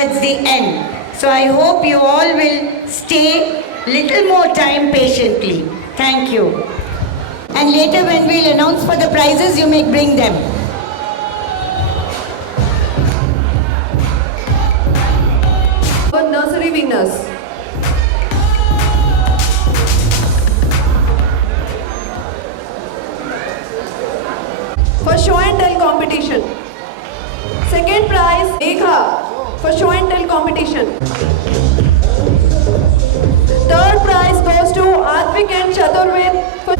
towards the end. So I hope you all will stay little more time patiently. Thank you. And later when we'll announce for the prizes, you may bring them. For nursery winners. For show and tell competition. Second prize, Megha, for show and tell competition. Third prize goes to Advik and Chaturved for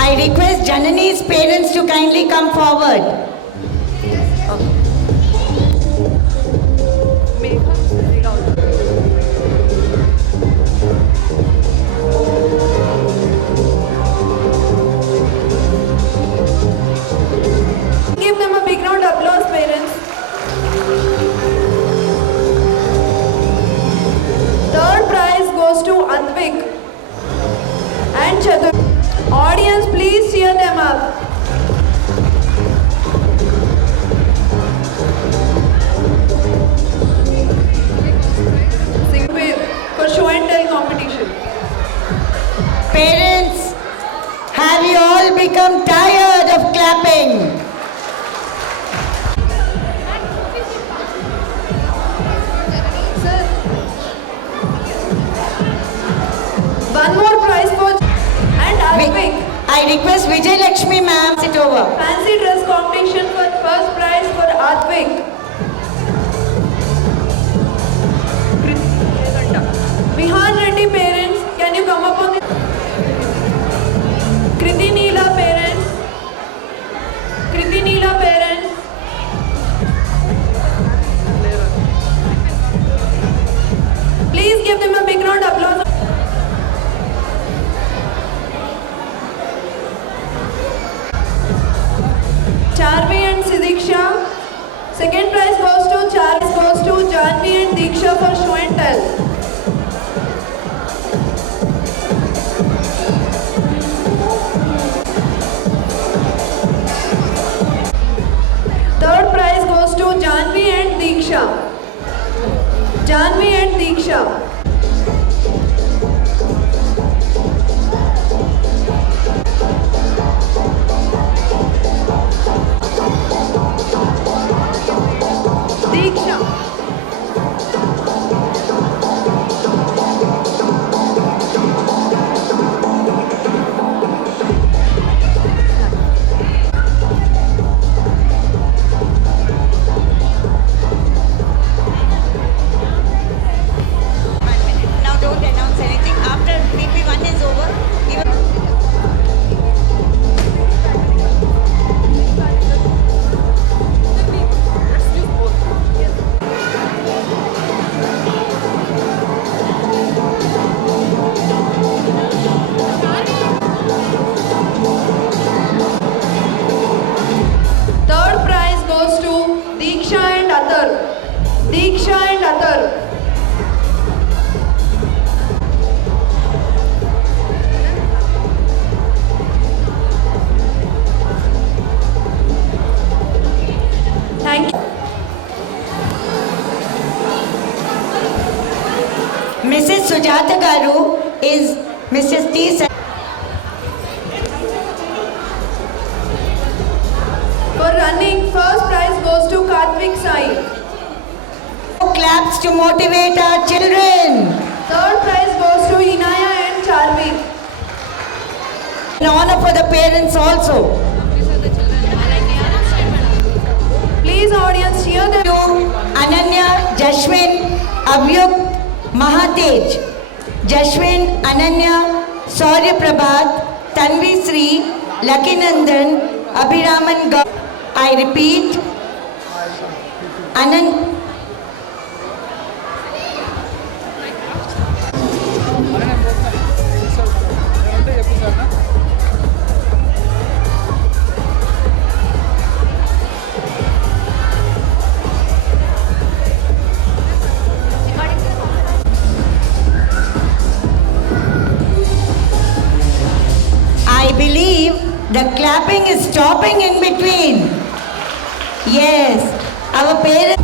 I request Janani's parents to kindly come forward. Give them a big round of applause, parents. Third prize goes to Advik and Chatur. Audience, please cheer them up. For show and tell competition. Parents, have you all become tired of clapping? Sir, one more prize for and Advik. I request Vijay Lakshmi ma'am sit over. Fancy dress competition for first prize for Advik. Vihan Reddy parents, can you come up on the Kriti Neela parents. Kriti Neela parents. Please give them a big round of applause. Charvi and Sidiksha. Second prize goes to Charvi, goes to Janvi and Diksha for show and tell. Third prize goes to Janvi and Diksha. Janvi and Diksha. Diksha. Now don't announce anything. After PP1 is over, even Third prize goes to Diksha and Athar. Diksha and Athar. Thank you. Mrs. Sujata Garu is Mrs. T. For running, first prize goes to Karthik Sai. Claps to motivate our children. Third prize goes to Inaya and Charvi. An honor for the parents also. Please audience cheer them. To Ananya, Jashwin, Avyuk, Mahatej, Jashwin, Ananya, Saurya Prabhat, Tanvi Sri, Lucky Nandan, Abhiraman Gaur. I repeat, Anand. I believe the clapping is stopping in between. Yes, our parents.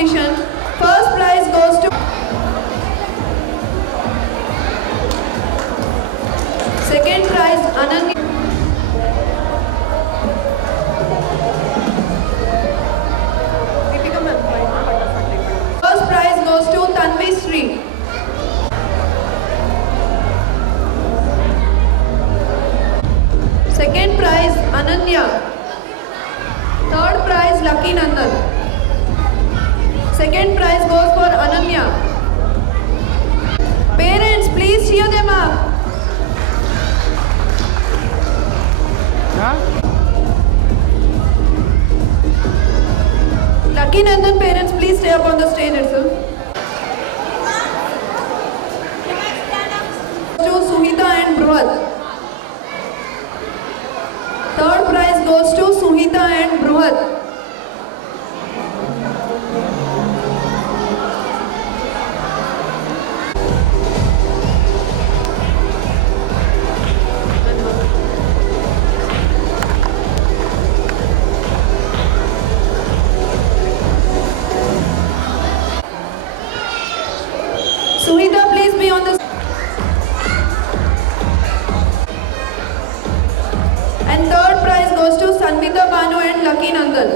competition. First prize goes to second prize Ananya. First prize goes to Tanvi Sri. Second prize Ananya. Third prize Lucky Nandan. Second prize goes for Ananya. Parents, please cheer them up. Lucky Nandan parents, please stay up on the stage itself. To Suhita and Bruhat. Third prize goes to Suhita and Bruhat. Suhita, please be on the. And third prize goes to Sanvita Banu and Lucky Nandan.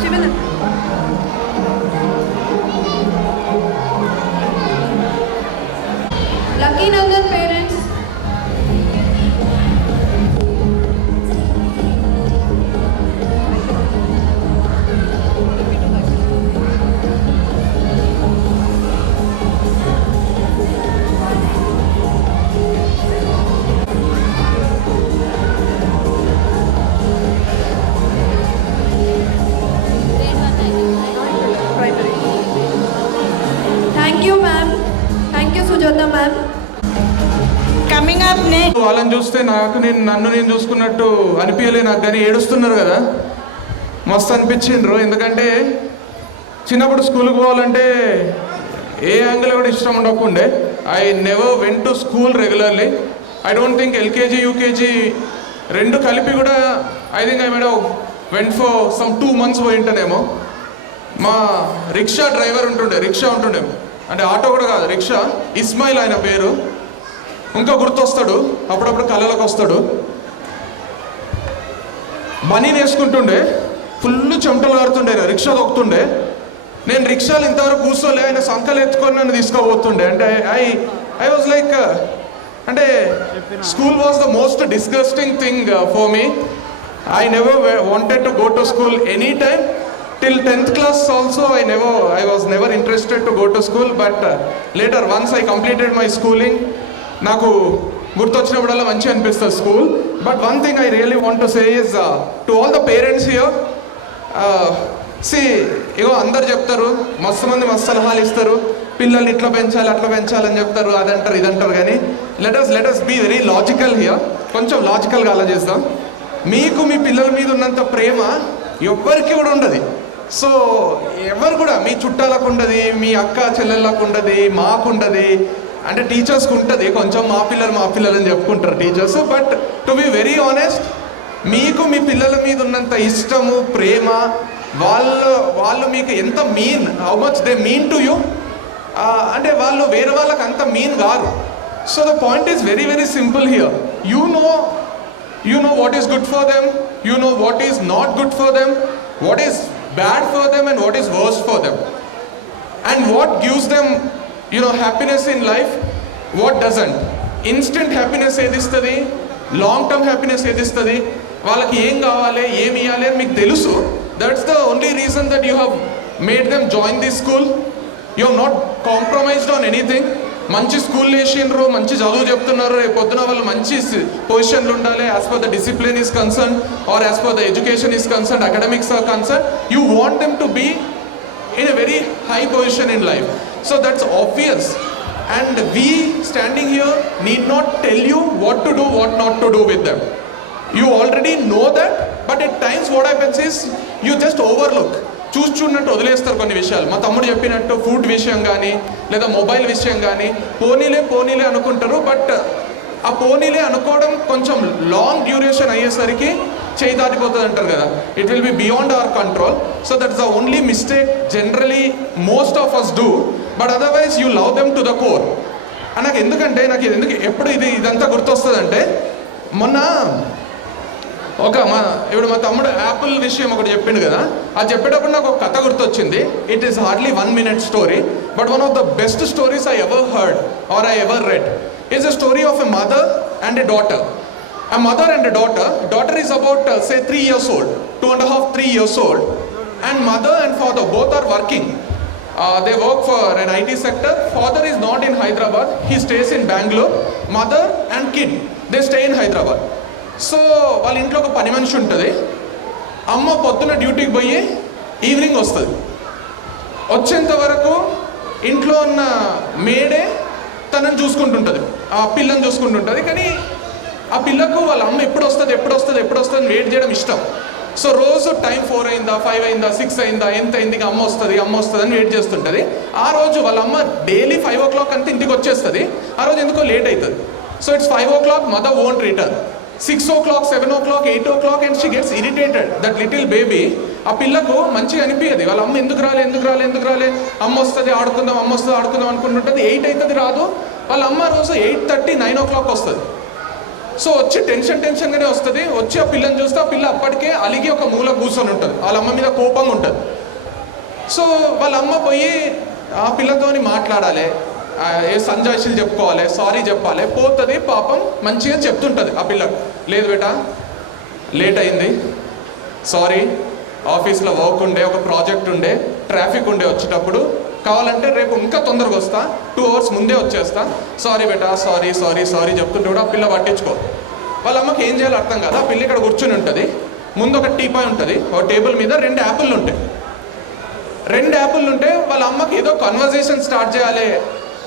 Shivana. Lucky Nandan parents. Thank you, ma'am. Thank you, Sujata, ma'am. Coming up next. వాళ్ళని చూస్తే నన్ను నేను చూసుకున్నట్టు అనిపించలే నాకు, కానీ ఏడుస్తున్నారు కదా, మస్తు అనిపించిండ్రు. ఎందుకంటే చిన్నప్పుడు స్కూల్కి పోవాలంటే ఏ యాంగిల్ కూడా ఇష్టం ఉండకుండే. I never went to school regularly. I don't think LKG UKG రెండు కలిపి కూడా I think I made went for some 2 months పోయి ఉంటానేమో. మా రిక్షా డ్రైవర్ రిక్షా ఉంటుండే, అంటే ఆటో కూడా కాదు, రిక్షా, ఇస్మాయిల్ ఆయన పేరు. ఇంకా గుర్తొస్తాడు, అప్పుడప్పుడు కళలకు వస్తాడు. బనీని వేసుకుంటుండే, ఫుల్ చెమటలు కారుతుండే, రిక్షా దొక్కుతుండే. నేను రిక్షాలు ఇంతవరకు కూర్చోలే, ఆయన సంకలు ఎత్తుకొని నన్ను తీసుకోబోతుండే. అంటే ఐ వాజ్ లైక్, అంటే school was the most disgusting thing for me. I never wanted to go to school any time. Till 10th class also I was never interested to go to school, but later once I completed my schooling, నాకు గుర్తొచ్చినప్పుడల్లా మంచి అనిపిస్తుంది school. But one thing I really want to say is to all the parents here, ego అందరు చెప్తారు, మస్తు మంది మస్తు సలహాలు ఇస్తారు, పిల్లల్ని ఇట్లా పెంచాలి అట్లా పెంచాలని చెప్తారు, అదంటారు ఇదంటారు. కానీ let us be very logical here. కొంచెం లాజికల్గా ఆలోచిస్తాం. మీకు మీ పిల్లల మీద ఉన్నంత ప్రేమ ఎవ్వరికి కూడా ఉండదు. సో ఎవరు కూడా మీ చుట్టాలకు ఉండదు, మీ అక్క చెల్లెళ్ళకు ఉండదు, మాకు ఉండదు. అంటే టీచర్స్కి ఉంటుంది కొంచెం, మా పిల్లలు అని చెప్పుకుంటారు teachers. But to be very honest, మీకు మీ పిల్లల మీద ఉన్నంత ఇష్టము ప్రేమ, వాళ్ళు మీకు ఎంత mean, how much they mean to you, అంటే వాళ్ళు వేరే వాళ్ళకి అంత మీన్ కాదు. So the point is very very simple here. You know what is good for them, you know what is not good for them, what is bad for them and what is worse for them, and what gives them happiness in life, what doesn't. Instant happiness ఏదిస్తుంది, long term happiness ఏదిస్తుంది, వాళ్ళకి ఏం కావాలి ఏమి ఇవ్వాలి అని మీకు తెలుసు. That's the only reason that you have made them join this school. You have not compromised on anything. మంచి స్కూల్ వేసిండ్రు, మంచి చదువు చెప్తున్నారు, రేపు పొద్దున వాళ్ళు మంచి పొజిషన్లు ఉండాలి. As per the discipline is concern or as per the education is concern, academics are concern, you want them to be in a very high position in life. So that's obvious, and we standing here need not tell you what to do, what not to do with them. You already know that, but at times what happens is you just overlook. చూస్తున్నట్టు వదిలేస్తారు కొన్ని విషయాలు. మా తమ్ముడు చెప్పినట్టు ఫుడ్ విషయం కానీ లేదా మొబైల్ విషయం కానీ పోనీలే అనుకుంటారు. బట్ ఆ పోనీలే అనుకోవడం కొంచెం లాంగ్ డ్యూరేషన్ అయ్యేసరికి చేయి దాటిపోతుంది అంటారు కదా, it will be beyond our control. So that's the only mistake generally most of us do, but otherwise you love them to the core. నాకు ఎందుకంటే నాకు ఇది ఎప్పుడు ఇదంతా గుర్తొస్తుందంటే, మొన్న ఇప్పుడు మా తమ్ముడు యాపిల్ విషయం ఒకటి చెప్పిండు కదా, అది చెప్పేటప్పుడు నాకు ఒక కథ గుర్తొచ్చింది. It is hardly 1 minute story, but one of the best stories I ever heard or I ever red is a story of a mother and a daughter. A mother and a daughter is about say 3 years old, 2.5, 3 years old, and mother and father both are working. They work for an IT sector. Father is not in Hyderabad, he stays in Bangalore. Mother and kid, they stay in Hyderabad. So వాళ్ళ ఇంట్లో ఒక పని మనిషి ఉంటుంది. అమ్మ పొద్దున డ్యూటీకి పోయి ఈవినింగ్ వస్తుంది. వచ్చేంత వరకు ఇంట్లో ఉన్న మేడే తనని చూసుకుంటుంటుంది, ఆ పిల్లని చూసుకుంటుంటుంది. కానీ ఆ పిల్లకు వాళ్ళ అమ్మ ఎప్పుడు వస్తుంది వెయిట్ చేయడం ఇష్టం. సో రోజు టైం 4 అయిందా, 5 అయిందా, 6 అయిందా, ఎంత అయింది, అమ్మ వస్తుంది అని వెయిట్ చేస్తుంటుంది. ఆ రోజు వాళ్ళ అమ్మ డైలీ 5 o'clock అంతా ఇంటికి వచ్చేస్తుంది. ఆ రోజు ఎందుకో లేట్ అవుతుంది. So it's 5 o'clock, mother won't return. 6 o'clock, 7 o'clock, 8 o'clock and she gets irritated. That little baby, ఆ పిల్లకు మంచిగా అనిపించదు. వాళ్ళ అమ్మ ఎందుకు రాలే, అమ్మ వస్తుంది ఆడుకుందాం అనుకుంటుంటుంది. 8 అవుతుంది, రాదు. వాళ్ళ అమ్మ రోజు 8:30, 9 o'clock వస్తుంది. సో వచ్చి టెన్షన్గానే వస్తుంది. వచ్చి ఆ పిల్లని చూస్తే ఆ పిల్ల అప్పటికే అలిగి ఒక మూల కూర్చొని ఉంటుంది, వాళ్ళ అమ్మ మీద కోపంగా ఉంటుంది. సో వాళ్ళ అమ్మ పోయి ఆ పిల్లతోని మాట్లాడాలి, ఏ సంజాయిషీలు చెప్పుకోవాలి, సారీ చెప్పాలి. పోతుంది, పాపం మంచిగా చెప్తుంటుంది ఆ పిల్లకు. లేదు బేటా, లేట్ అయింది, సారీ, ఆఫీస్లో వర్క్ ఉండే, ఒక ప్రాజెక్ట్ ఉండే, ట్రాఫిక్ ఉండే, వచ్చేటప్పుడు కావాలంటే రేపు ఇంకా తొందరగా వస్తా, 2 hours ముందే వచ్చేస్తా, సారీ బేటా, సారీ చెప్తుంటే కూడా ఆ పిల్ల పట్టించుకో. వాళ్ళ అమ్మకి ఏం చేయాలో అర్థం కాదు. ఆ పిల్ల ఇక్కడ కూర్చుని ఉంటుంది, ముందు ఒక టీపాయ్ ఉంటుంది, ఒక టేబుల్ మీద 2 యాపిళ్ళు ఉంటాయి. 2 యాపిళ్ళు ఉంటే వాళ్ళ అమ్మకి ఏదో కన్వర్జేషన్ స్టార్ట్ చేయాలి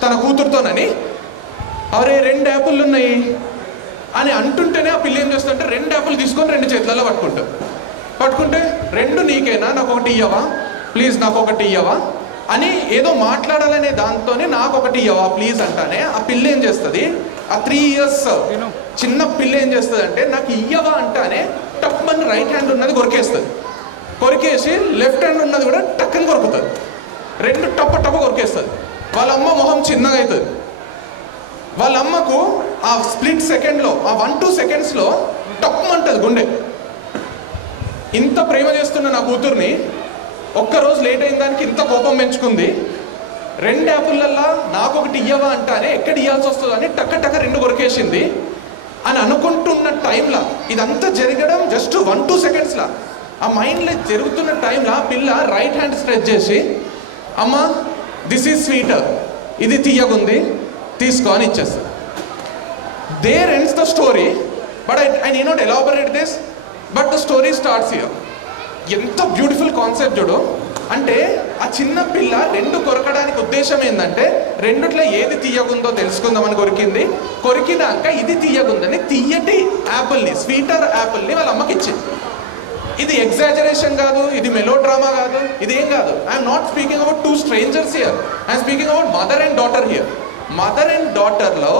తన కూతురుతోనని. అవరే 2 యాపిళ్ళు ఉన్నాయి అని అంటుంటేనే ఆ పిల్ల ఏం చేస్తుంటే 2 యాపిల్ తీసుకొని 2 చేతులలో పట్టుకుంటే 2 నీకేనా, నాకు ఒకటి ఇయ్యవా ప్లీజ్, నాకు ఒకటి ఇయ్యవా అని ఏదో మాట్లాడాలనే దాంతోనే నాకు ఒకటి ఇయ్యవా ప్లీజ్ అంటానే ఆ పిల్ల ఏం చేస్తుంది, ఆ 3 years చిన్న పిల్ల ఏం చేస్తుంది అంటే నాకు ఇయ్యవా అంటానే టక్మని రైట్ హ్యాండ్ ఉన్నది కొరికేసి లెఫ్ట్ హ్యాండ్ ఉన్నది కూడా టక్కని కొరుకుతుంది. 2 టప్ప కొరికేస్తుంది. వాళ్ళ అమ్మ మొహం చిన్నగా అవుతుంది. వాళ్ళ అమ్మకు ఆ స్ప్లిట్ సెకండ్లో, ఆ 1-2 secondsలో టక్మంటుంది గుండె. ఇంత ప్రేమ చేస్తున్న నా కూతుర్ని ఒక్కరోజు లేట్ అయిన దానికి ఇంత కోపం పెంచుకుంది. 2 యాపిళ్ళల్లో నాకు ఒకటి ఇయ్యవా అంటానే ఎక్కడ ఇయ్యాల్సి వస్తుందో అని టక్క 2 కొరికేసింది అని అనుకుంటున్న టైంలో ఇదంతా జరగడం జస్ట్ 1-2 secondsలా ఆ మైండ్లో జరుగుతున్న టైంలో ఆ పిల్ల రైట్ హ్యాండ్ స్ట్రెచ్ చేసి, అమ్మ దిస్ ఈజ్ స్వీటర్, ఇది తీయగుంది, తీసుకో అని ఇచ్చేస్తుంది. There ends the story, but I need not elaborate this, but the story starts here. ఎంత బ్యూటిఫుల్ కాన్సెప్ట్ చూడు. అంటే ఆ చిన్న పిల్ల 2 కొరకడానికి ఉద్దేశం ఏంటంటే 2లో ఏది తీయగుందో తెలుసుకుందామని కొరికినాక ఇది తీయగుందని తీయటి యాపిల్ని, స్వీటర్ యాపిల్ని వాళ్ళ అమ్మకి ఇచ్చింది. ఇది ఎగ్జాజరేషన్ కాదు, ఇది మెలో డ్రామా కాదు, ఇదేం కాదు. I'm not speaking about 2 strangers here, I'm speaking about mother and daughter here. Mother and డాటర్లో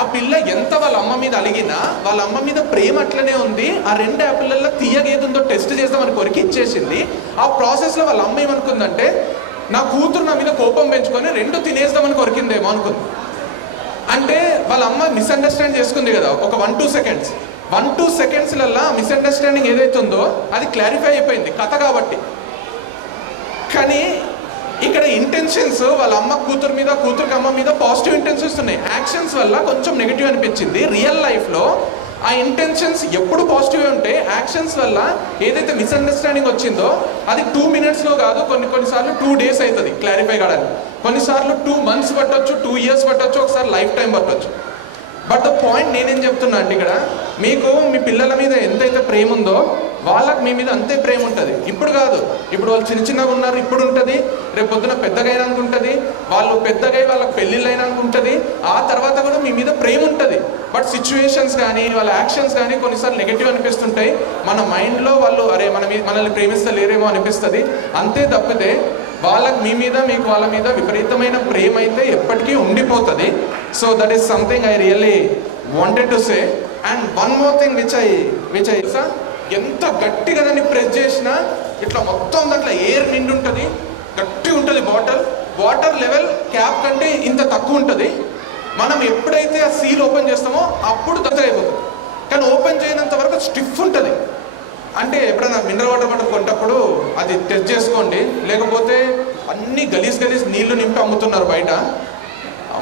ఆ పిల్ల ఎంత వాళ్ళ అమ్మ మీద అలిగినా వాళ్ళ అమ్మ మీద ప్రేమ అట్లనే ఉంది. ఆ 2 యాపిళ్ళల్లో తీయగేదుందో టెస్ట్ చేద్దామని కొరికి ఇచ్చేసింది. ఆ ప్రాసెస్లో వాళ్ళ అమ్మ ఏమనుకుందంటే నా కూతురు నా మీద కోపం పెంచుకొని 2 తినేద్దామని కొరికిందేమో అనుకుంది. అంటే వాళ్ళ అమ్మ మిస్అండర్స్టాండ్ చేసుకుంది కదా ఒక 1-2 secondsలల్లా మిస్అండర్స్టాండింగ్ ఏదైతుందో అది క్లారిఫై అయిపోయింది కథ కాబట్టి. కానీ ఇక్కడ ఇంటెన్షన్స్ వాళ్ళ అమ్మ కూతురు మీద, కూతురికి అమ్మ మీద పాజిటివ్ ఇంటెన్షన్స్ ఉన్నాయి. యాక్షన్స్ వల్ల కొంచెం నెగిటివ్ అనిపించింది. రియల్ లైఫ్లో ఆ ఇంటెన్షన్స్ ఎప్పుడు పాజిటివ్ ఉంటే యాక్షన్స్ వల్ల ఏదైతే మిస్అండర్స్టాండింగ్ వచ్చిందో అది 2 minutesలో కాదు, కొన్నిసార్లు 2 days అవుతుంది క్లారిఫై కావడానికి. కొన్నిసార్లు 2 months పట్టొచ్చు, 2 years పట్టొచ్చు, ఒకసారి లైఫ్ టైం పట్టొచ్చు. బట్ ద పాయింట్ నేనేం చెప్తున్నా అంటే ఇక్కడ మీకు మీ పిల్లల మీద ఎంతైతే ప్రేమ ఉందో వాళ్ళకి మీ మీద అంతే ప్రేమ ఉంటుంది. ఇప్పుడు కాదు, ఇప్పుడు వాళ్ళు చిన్నగా ఉన్నారు, ఇప్పుడు ఉంటుంది, రేపు పొద్దున పెద్దగా అయినాక ఉంటుంది, వాళ్ళు పెద్దగా వాళ్ళకి పెళ్ళిళ్ళు అయినాక ఉంటుంది, ఆ తర్వాత కూడా మీ మీద ప్రేమ ఉంటుంది. బట్ సిచ్యువేషన్స్ కానీ వాళ్ళ యాక్షన్స్ కానీ కొన్నిసార్లు నెగిటివ్ అనిపిస్తుంటాయి. మన మైండ్లో వాళ్ళు అరే మనల్ని ప్రేమిస్తలేరేమో అనిపిస్తుంది. అంతే తప్పితే వాళ్ళకి మీ మీద, మీకు వాళ్ళ మీద విపరీతమైన ప్రేమ అయితే ఎప్పటికీ ఉండిపోతుంది. So that is something I really wanted to say. And one more thing which I ఎంత గట్టిగా దాన్ని ప్రెస్ చేసినా ఇట్లా మొత్తం దాంట్లో ఎయిర్ నిండి ఉంటుంది, గట్టిగా ఉంటుంది వాటర్ లెవెల్ క్యాప్ కంటే ఇంత తక్కువ ఉంటుంది. మనం ఎప్పుడైతే ఆ సీల్ ఓపెన్ చేస్తామో అప్పుడు దగ్గర అయిపోతుంది. కానీ ఓపెన్ చేయనంత వరకు స్టిఫ్ ఉంటుంది. అంటే ఎప్పుడైనా మినరల్ వాటర్ బాటిల్ కొన్నప్పుడు అది టెస్ట్ చేసుకోండి, లేకపోతే అన్ని గలీజ్ నీళ్లు నింపి అమ్ముతున్నారు బయట.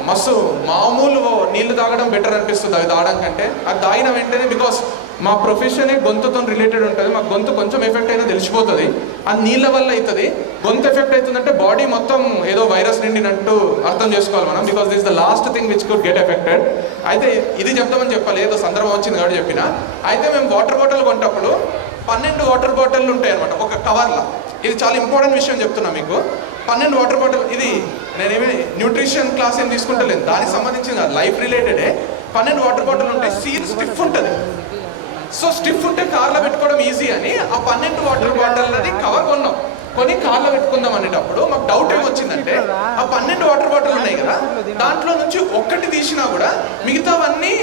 మస్తు మామూలు నీళ్లు తాగడం బెటర్ అనిపిస్తుంది అవి తాగడం కంటే. అది తాగిన వెంటనే, బికాస్ మా ప్రొఫెషనే గొంతుతో రిలేటెడ్ ఉంటుంది, మా గొంతు కొంచెం ఎఫెక్ట్ అయినా తెలిసిపోతుంది. ఆ నీళ్ళ వల్ల అవుతుంది. గొంతు ఎఫెక్ట్ అవుతుందంటే బాడీ మొత్తం ఏదో వైరస్ నిండినట్టు అర్థం చేసుకోవాలి మనం, because this the last thing which could get affected. అయితే ఇది చెప్తామని చెప్పాలి, ఏదో సందర్భం వచ్చింది కాబట్టి చెప్పిన. అయితే మేము వాటర్ బాటిల్ కొంటప్పుడు 12 వాటర్ బాటిల్ ఉంటాయి అనమాట ఒక కవర్లో. ఇది చాలా ఇంపార్టెంట్ విషయం చెప్తున్నా మీకు. 12 వాటర్ బాటిల్, ఇది నేనేమి న్యూట్రిషన్ క్లాస్ ఏం తీసుకుంటలేను, దానికి సంబంధించిన లైఫ్ రిలేటెడే. 12 వాటర్ బాటిల్ ఉంటాయి, సీల్ స్టిఫ్ ఉంటుంది. సో స్టిఫ్ ఉంటే కార్లో పెట్టుకోవడం ఈజీ అని ఆ 12 వాటర్ బాటిల్ అది కవర్ కొన్నాం. కొని కార్లో పెట్టుకుందాం అనేటప్పుడు మాకు డౌట్ ఏమొచ్చిందంటే, ఆ 12 వాటర్ బాటిల్ ఉన్నాయి కదా, దాంట్లో నుంచి ఒక్కటి తీసినా కూడా మిగతావన్నీ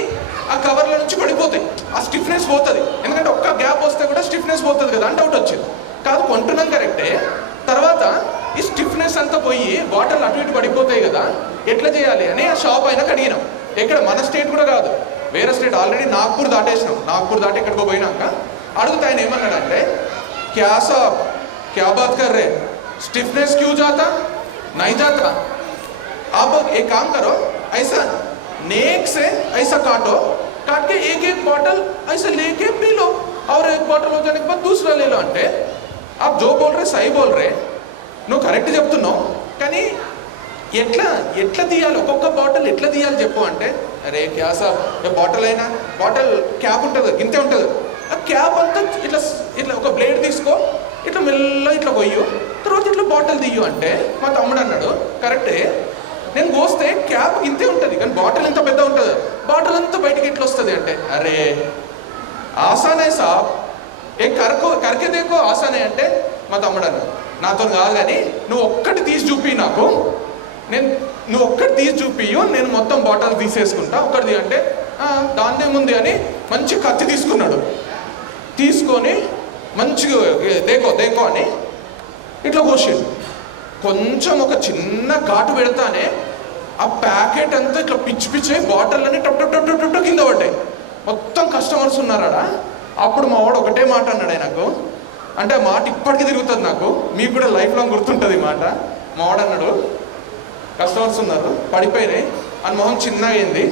ఆ కవర్ల నుంచి పడిపోతాయి, ఆ స్టిఫ్నెస్ పోతుంది. ఎందుకంటే ఒక్క గ్యాప్ వస్తే కూడా స్టిఫ్నెస్ పోతుంది కదా అని డౌట్ వచ్చింది. కాదు, కొంటున్నాం కరెక్టే, తర్వాత ఈ స్టిఫ్నెస్ అంతా పోయి బాటిల్ అటు ఇటు పడిపోతాయి కదా, ఎట్లా చేయాలి అని ఆ షాప్ అయినాక అడిగినాం. ఎక్కడ, మన స్టేట్ కూడా కాదు, వేరే స్టేట్. ఆల్రెడీ నాగ్పూర్ దాటేసినాం. నాగ్పూర్ దాటి ఎక్కడికో పోయినాక అడుగుతా ఆయన ఏమన్నాడంటే, క్యా సాబ్ क्या बात कर रहे, स्टिफनेस क्यों जाता, नहीं जाता. आप एक काम करो, ऐसा नेक से ऐसा काट के एक बॉटल ऐसा लेके पी लो, और एक बॉटल हो जाने के बाद दूसरा ले लो. అంటే आप जो बोल रहे सही बोल रहे, నువ్వు కరెక్ట్ చెప్తున్నావు, కానీ ఎట్లా తీయాలి, ఒక్కొక్క బాటిల్ ఎట్లా తీయాలి చెప్పు అంటే, అరే క్యా సాబ్, బాటిల్ అయినా బాటిల్ క్యాప్ ఉంటుంది, ఇంతే ఉంటుంది. ఆ క్యాప్ అంతా ఇట్లా ఒక బ్లేడ్ తీసుకో, ఇట్లా మెల్ల ఇట్లా పోయు, తర్వాత ఇట్లా బాటిల్ తీయు అంటే మా తమ్ముడు అన్నాడు, కరెక్టే, నేను కోస్తే క్యాప్ ఇంతే ఉంటుంది, కానీ బాటిల్ ఇంత పెద్ద ఉంటుంది, బాటిల్ అంతా బయటికి ఎట్లా వస్తుంది అంటే, అరే ఆసానే సాబ్, ఏ కరకే దేకో ఆసానే అంటే మా తమ్ముడు అన్నాడు, నాతో కాదు కానీ నువ్వు ఒక్కటి తీసి చూపి నాకు, నువ్వు ఒక్కటి తీసి చూపియు, నేను మొత్తం బాటిల్ తీసేసుకుంటా, ఒక్కటిది అంటే దాందే ముందు అని మంచి కత్తి తీసుకున్నాడు. తీసుకొని మంచిగా దేకో అని ఇట్లా కోసాడు. కొంచెం ఒక చిన్న ఘాటు పెడతానే ఆ ప్యాకెట్ అంతా ఇట్లా పిచ్చి బాటిల్ అన్ని టప్ కింద పడ్డాయి. మొత్తం కస్టమర్స్ ఉన్నారా. అప్పుడు మా వాడు ఒకటే మాట అన్నాడు నాకు, అంటే ఆ మాట ఇప్పటికీ తిరుగుతుంది నాకు, మీకు కూడా లైఫ్ లాంగ్ గుర్తుంటుంది ఈ మాట. మా వాడు అన్నాడు, కస్టమర్స్ ఉన్నారు పడిపోయినాయి అని మొహం చిన్నగా అయింది,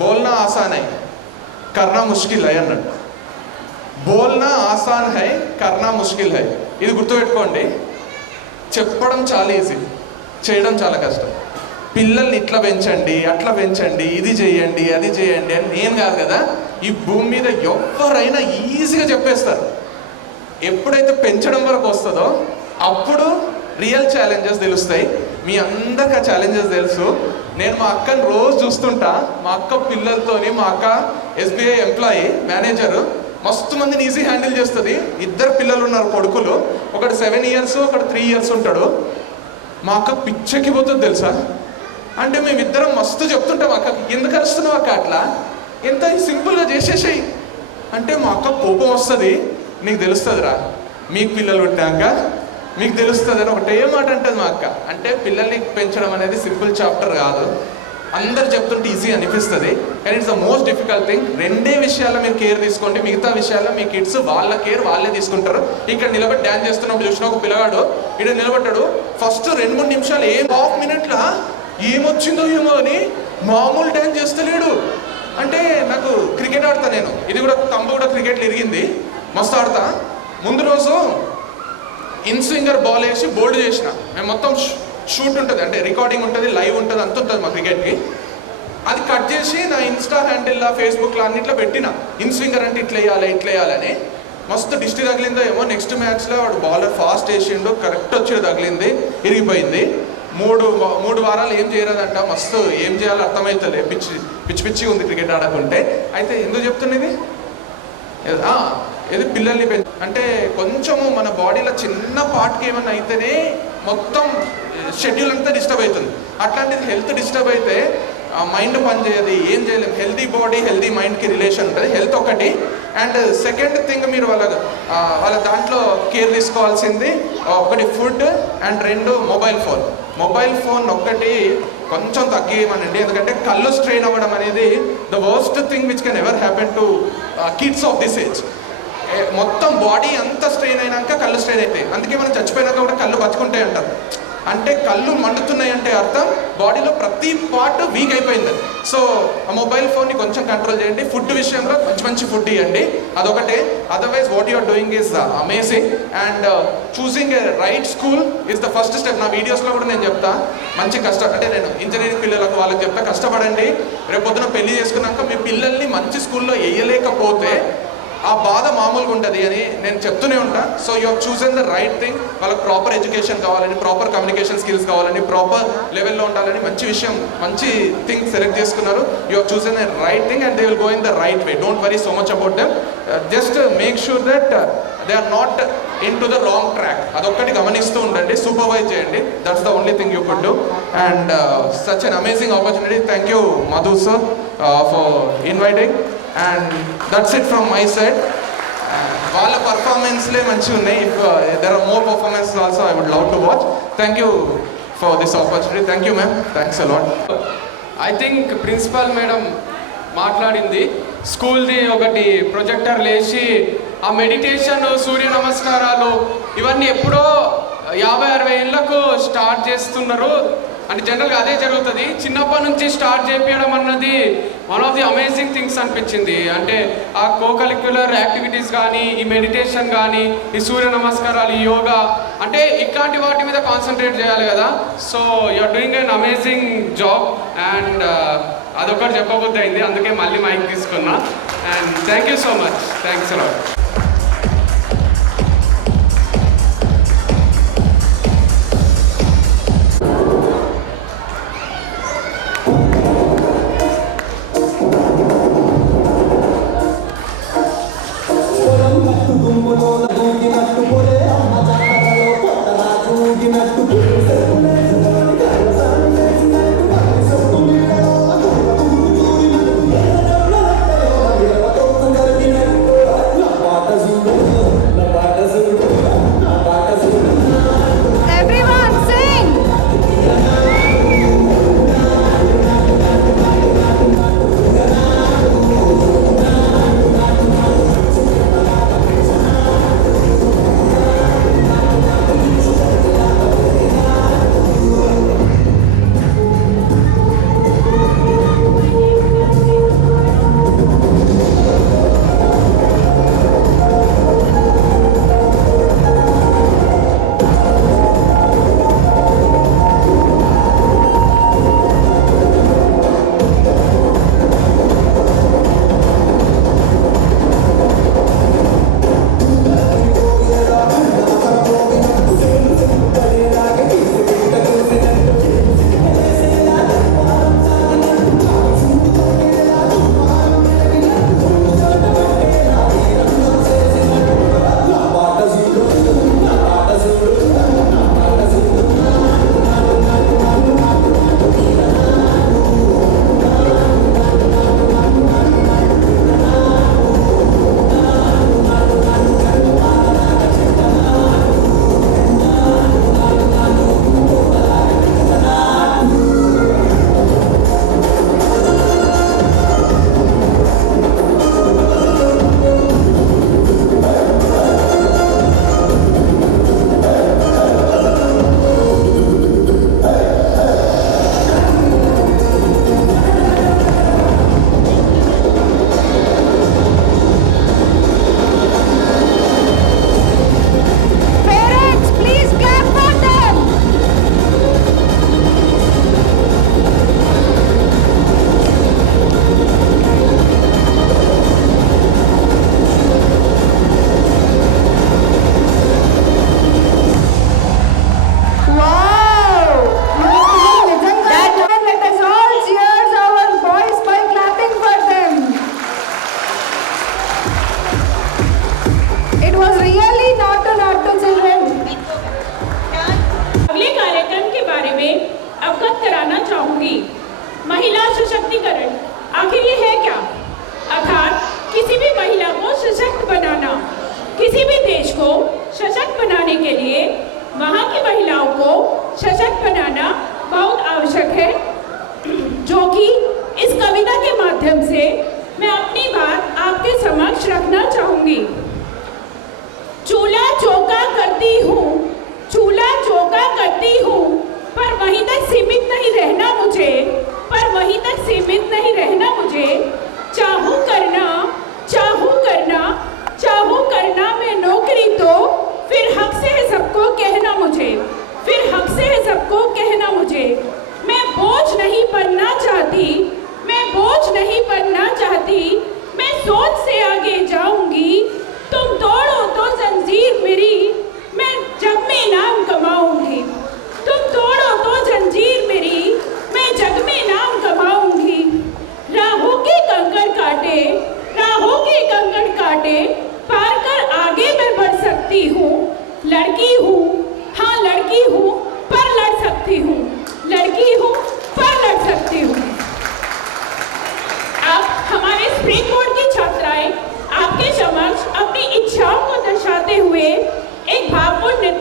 బోల్నా ఆసాన్ హై కర్నా ముష్కిల్ హై అన్నాడు. బోల్నా ఆసాన్ హై కర్నా ముష్కిల్ హై. ఇది గుర్తుపెట్టుకోండి, చెప్పడం చాలా ఈజీ, చేయడం చాలా కష్టం. పిల్లల్ని ఇట్లా పెంచండి, అట్లా పెంచండి, ఇది చేయండి, అది చేయండి అని నేను కాదు కదా, ఈ భూమి మీద ఎవరైనా ఈజీగా చెప్పేస్తారు. ఎప్పుడైతే పెంచడం వరకు వస్తుందో అప్పుడు రియల్ ఛాలెంజెస్ తెలుస్తాయి. మీ అందరికి ఆ ఛాలెంజెస్ తెలుసు. నేను మా అక్కని రోజు చూస్తుంటా, మా అక్క పిల్లలతోని, మా అక్క SBI ఎంప్లాయీ మేనేజరు, మస్తు మందిని ఈజీ హ్యాండిల్ చేస్తుంది. 2 పిల్లలు ఉన్నారు కొడుకులు, ఒకటి 7 years, ఒకటి 3 years ఉంటాడు. మా అక్క పిచ్చెక్కిపోతుంది తెలుసా. అంటే మేమిద్దరం మస్తు చెప్తుంటాం అక్కకి, ఎందుకు అరుస్తున్నావు అక్క అట్లా, ఎంత సింపుల్గా చేసేసాయి అంటే మా అక్క కోపం వస్తుంది. నీకు తెలుస్తుందిరా, మీకు పిల్లలు ఉంటాక మీకు తెలుస్తుంది అని ఒకటే మాట అంటుంది మా అక్క. అంటే పిల్లల్ని పెంచడం అనేది సింపుల్ చాప్టర్ కాదు, అందరు చెప్తుంటే ఈజీ అనిపిస్తుంది, కానీ it's the most difficult thing. 2 విషయాల్లో మీరు కేర్ తీసుకోండి, మిగతా విషయాల్లో మీ కిడ్స్ వాళ్ళ కేర్ వాళ్ళే తీసుకుంటారు. ఇక్కడ నిలబడి డ్యాన్స్ చేస్తున్నప్పుడు చూసిన ఒక పిల్లగాడు ఇక్కడ నిలబడ్డాడు, ఫస్ట్ 2-3 నిమిషాలు ½ minute ఏమొచ్చిందో ఏమో అని మామూలు డ్యాన్స్ చేస్తలేడు. అంటే నాకు క్రికెట్ ఆడతా నేను, ఇది కూడా తమ్ము కూడా క్రికెట్లు ఇరిగింది, మస్తు ఆడతా. ముందు రోజు ఇన్స్వింగర్ బాల్ వేసి బోల్డ్ చేసిన, మేము మొత్తం షూట్ ఉంటుంది, అంటే రికార్డింగ్ ఉంటుంది, లైవ్ ఉంటుంది, అంత ఉంటుంది మా క్రికెట్కి. అది కట్ చేసి నా ఇన్స్టా హ్యాండిల్లో, ఫేస్బుక్లో అన్నిట్లో పెట్టిన, ఇన్స్వింగర్ అంటే ఇట్లా వేయాలని. మస్తు డిస్టి తగిలిందో ఏమో. నెక్స్ట్ మ్యాచ్లో వాడు బౌలర్ ఫాస్ట్ వేసిండు, కరెక్ట్ వచ్చి తగిలింది, ఇరిగిపోయింది. 3 వారాలు ఏం చేయలేదంట, మస్తు ఏం చేయాలో అర్థమవుతుంది, పిచ్చి ఉంది క్రికెట్ ఆడకుంటే. అయితే ఎందుకు చెప్తున్నది, ఇది పిల్లల్ని అంటే కొంచెము మన బాడీలో చిన్న పార్ట్కి ఏమన్నా అయితేనే మొత్తం షెడ్యూల్ అంతా డిస్టర్బ్ అవుతుంది. అట్లాంటిది హెల్త్ డిస్టర్బ్ అయితే మైండ్ పనిచేయదు, ఏం చేయలేము. హెల్దీ బాడీ హెల్దీ మైండ్కి రిలేషన్ ఉంటుంది. హెల్త్ ఒకటి. అండ్ సెకండ్ థింగ్ మీరు వాళ్ళ దాంట్లో కేర్ తీసుకోవాల్సింది ఒకటి ఫుడ్ అండ్ రెండు మొబైల్ ఫోన్ ఒక్కటి కొంచెం తగ్గియమనండి. ఎందుకంటే కళ్ళు స్ట్రెయిన్ అవ్వడం అనేది the worst thing which can ever happen to kids of this age. మొత్తం బాడీ అంతా స్ట్రెయిన్ అయినాక కళ్ళు స్ట్రెయిన్ అవుతాయి. అందుకే మనం చచ్చిపోయినాక కూడా కళ్ళు బతుకుంటాయి అంటారు. అంటే కళ్ళు మండుతున్నాయి అంటే అర్థం బాడీలో ప్రతి పార్ట్ వీక్ అయిపోయింది. సో ఆ మొబైల్ ఫోన్ని కొంచెం కంట్రోల్ చేయండి. ఫుడ్ విషయంలో మంచి ఫుడ్ ఇవ్వండి, అదొకటే. Otherwise what you're doing is amazing. And choosing a right school is the first step. నా వీడియోస్లో కూడా నేను చెప్తా, మంచి అంటే నేను ఇంజనీరింగ్ పిల్లలకు వాళ్ళకి చెప్తా, కష్టపడండి. రేపు పొద్దున పెళ్లి చేసుకున్నాక మీ పిల్లల్ని మంచి స్కూల్లో వేయలేకపోతే ఆ బాధ మామూలుగా ఉంటుంది అని నేను చెప్తూనే ఉంటా. So you have chosen the right thing. వాళ్ళకి ప్రాపర్ ఎడ్యుకేషన్ కావాలని, ప్రాపర్ కమ్యూనికేషన్ స్కిల్స్ కావాలని, ప్రాపర్ లెవెల్లో ఉండాలని మంచి థింగ్ సెలెక్ట్ చేసుకున్నారు. You have chosen the right thing and they will go in the right way. Don't worry so much about them. Just make sure that they are not into the wrong track. అదొక్కటి గమనిస్తూ ఉండండి, supervise చేయండి. That's the only thing you could do. And such an amazing opportunity. Thank you Madhu sir for inviting. And that's it from my side. వాళ్ళ పర్ఫార్మెన్స్లే మంచిగా ఉన్నాయి. If there are more performances also I would love to watch. Thank you for this opportunity. Thank you ma'am, thanks a lot. I think principal madam మాట్లాడింది, స్కూల్ది ఒకటి ప్రొజెక్టర్ లేచి ఆ మెడిటేషన్, సూర్య నమస్కారాలు ఇవన్నీ ఎప్పుడో 50-60 ఏళ్ళకు స్టార్ట్ చేస్తున్నారు. అంటే జనరల్గా అదే జరుగుతుంది. చిన్నప్పటి నుంచి స్టార్ట్ చేపించడం అన్నది one of the amazing things అనిపించింది. అంటే ఆ కోకరిక్యులర్ యాక్టివిటీస్ కానీ, ఈ మెడిటేషన్ కానీ, ఈ సూర్య నమస్కారాలు, ఈ యోగా, అంటే ఇట్లాంటి వాటి మీద కాన్సన్ట్రేట్ చేయాలి కదా. So you're doing an amazing job. And అదొకటి చెప్పబుద్ధి అయింది, అందుకే మళ్ళీ మైక్ తీసుకున్నా. And thank you so much. Thanks a lot.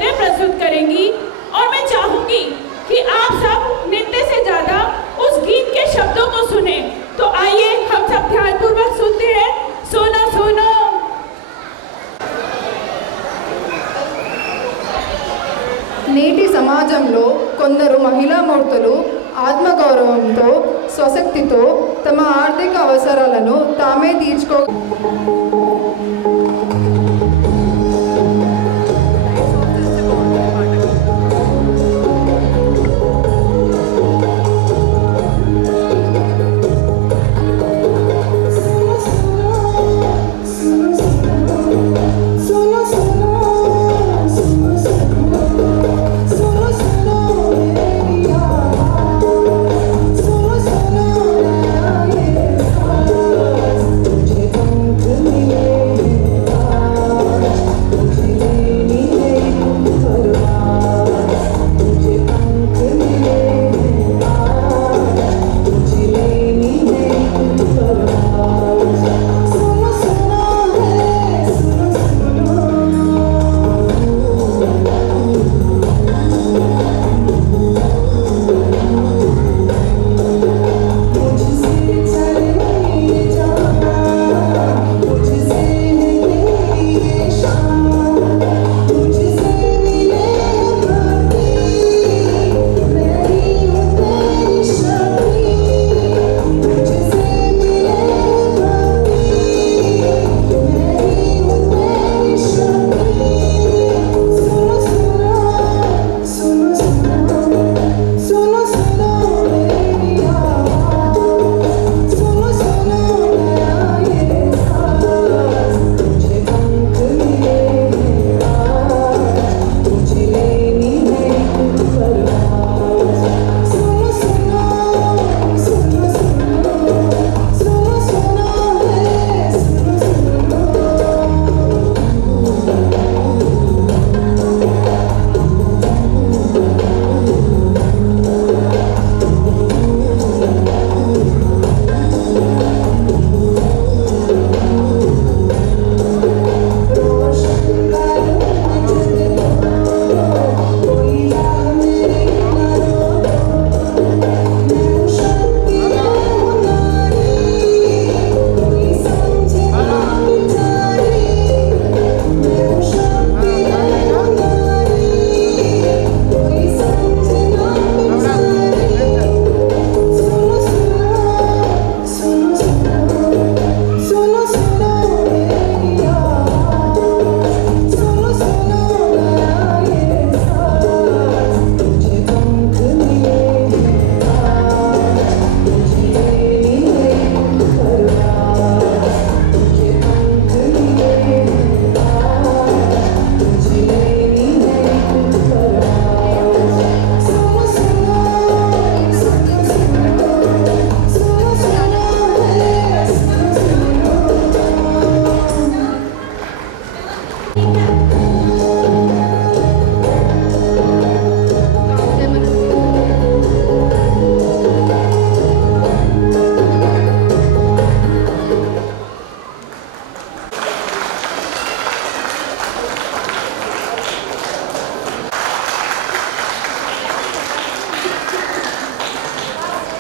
नृत्य प्रस्तुत करेंगी और मैं चाहूंगी कि आप सब नृत्य से ज्यादा उस गीत के शब्दों को सुने। तो आइए हम सब ध्यानपूर्वक सुनते हैं। सोना सोनो। నేటి సమాజంలో కొందరు మహిళా మూర్తులు ఆత్మగౌరవంతో స్వశక్తితో తమ ఆర్థిక అవసరాలను తామే తీర్చుకో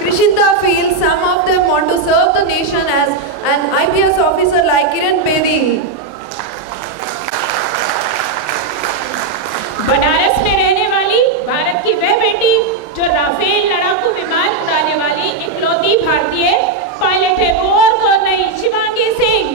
Krishita feels some of them want to serve the nation as an IPS officer like Kiran Bedi. Banaras में रहने वाली भारत की वह बेटी जो राफेल लड़ाकू विमान उड़ाने वाली इकलौती भारतीय पायलट है, वो और कौन नहीं, शिवांगी सिंह।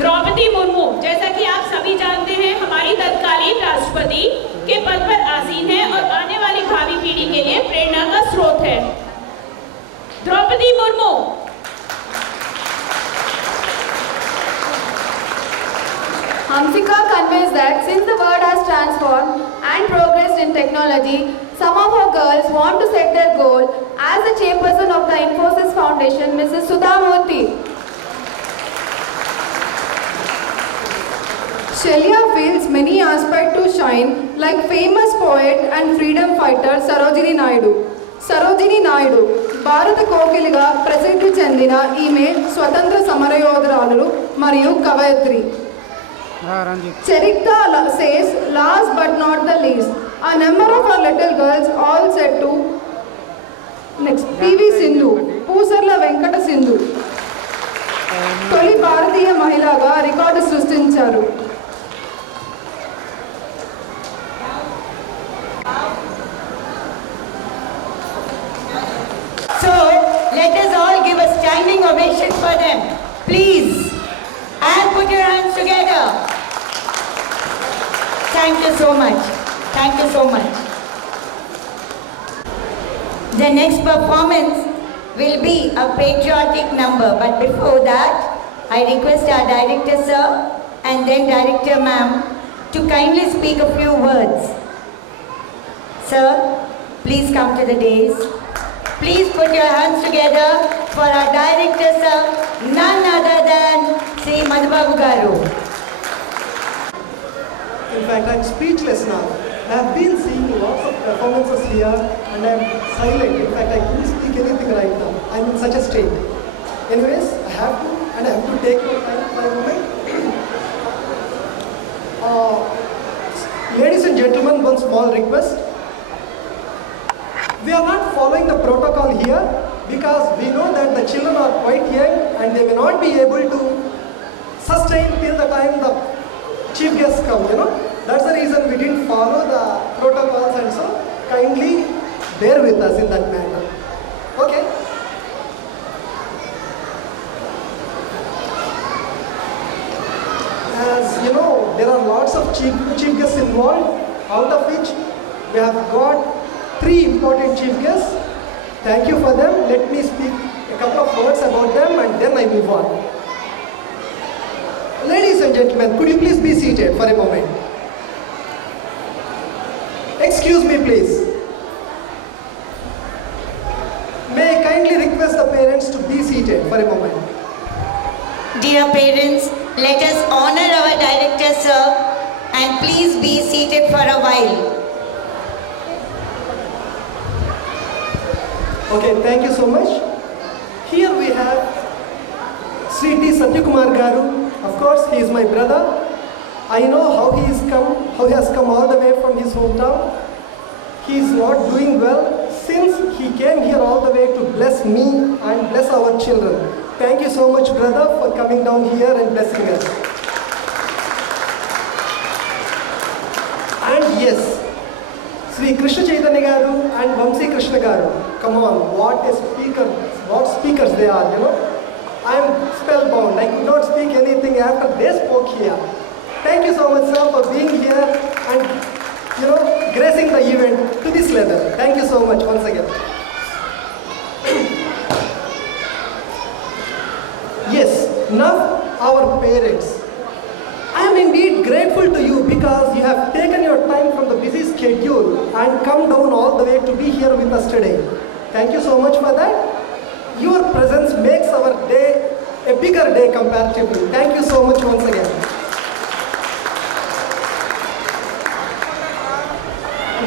द्रौपदी मुर्मू, जैसा कि आप सभी जानते हैं, हमारी तत्कालीन राष्ट्रपति के पद पर आसीन है और आने वाली भावी पीढ़ी के लिए प्रेरणा का स्रोत है। द्रौपदी Murmu. Hamsika conveys that since the world has transformed and progressed in technology, some of our girls want to set their goal as the chairperson of the Infosys Foundation, Mrs. Sudha Murthy. Shelya feels many aspire to shine like famous poet and freedom fighter Sarojini Naidu. Sarojini నాయుడు భారత కోకిలిగా ప్రసిద్ధి చెందిన ఈమె స్వతంత్ర సమరయోధురాలు మరియు కవయత్రి. Charikta says, last but not the least, a number of our little girls all said to next PV Sindhu, Pusarla Venkata Sindhu, తొలి భారతీయ మహిళగా రికార్డు సృష్టించారు. So, let us all give a standing ovation for them. Please. And put your hands together. Thank you so much. Thank you so much. The next performance will be a patriotic number. But before that, I request our director sir and then director ma'am to kindly speak a few words. Sir, please come to the dais. Please put your hands together for our director sir, none other than Sri Madhubabu Garu. In fact, I'm speechless now. I have been seeing lots of performances here and I'm silent. In fact, I couldn't speak anything right now. I'm in such a state. Anyways, I have to take your time for a moment. Ladies and gentlemen, one small request. We are not following the protocol here because we know that the children are quite young and they may not be able to sustain till the time the chief guests come, That's the reason we didn't follow the protocols and so kindly bear with us in that matter. Okay? As you know, there are lots of chief guests involved, out of which we have got 3 important chief guests. Thank you for them. Let me speak a couple of words about them and then I move on. Ladies and gentlemen, could you please be seated for a moment? Excuse me, please. May I kindly request the parents to be seated for a moment? Dear parents, let us honor our director sir and please be seated for a while. Okay, thank you so much. Here we have Sri T. Satyakumar Garu. Of course, he is my brother. I know how he has come all the way from his hometown. He is not doing well since he came here all the way to bless me and bless our children. Thank you so much, brother, for coming down here and blessing us. And yes, Sri Krishna Chaitanya Garu and Vamsi Krishna Garu. Come on, what speakers they are, I am spellbound. I could not speak anything after they spoke here. Thank you so much, sir, for being here and, gracing the event to this level. Thank you so much once again. Yes, now our parents. I am indeed grateful to you because you have taken your time from the busy schedule and come down all the way to be here with us today. Thank you so much for that. Your presence makes our day a bigger day comparatively. Thank you so much once again.